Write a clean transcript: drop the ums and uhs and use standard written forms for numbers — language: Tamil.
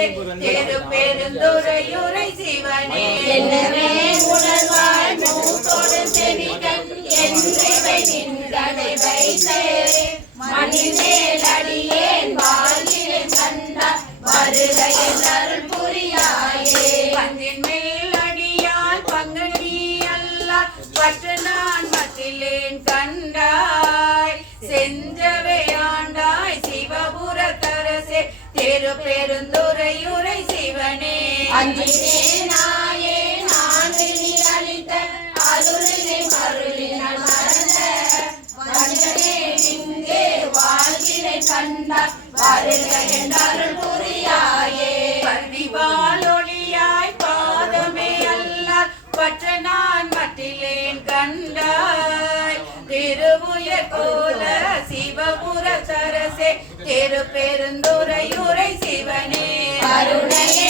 சரசே திரு பெருந்துறையுரை சிவனே என்னவே உணர்வாய் மூத்தோடு செவிகன் என்றவை நின்றடை வைத்தே மணிமேல் அடியேன் வாழ்வினை கண்டார் வருகையின் அருள் புரியாயே பந்தின் மேல் அடியால் பங்கனி அல்லால் பற்று நான் மத்திலேன் கண்டாய் செஞ்சவை ஆண்டாய் சிவபுர தரசே திரு பெருந்துறையுரை சிவனே அஞ்சினே நாயே நான்கினி அளித்த அருளினை மருளினால் மறந்த வஞ்சனே இங்கே வாழ்வினை கண்டார் வருகையின் அருள் புரியாயே பரிவாளொளியாய் பாதமே அல்லால் பற்று நான் மட்டிலேன் கண்டாய் திருவுயர் கோல சிவபுர சரசே திரு பெருந்துறையுரை சிவனே கருணையை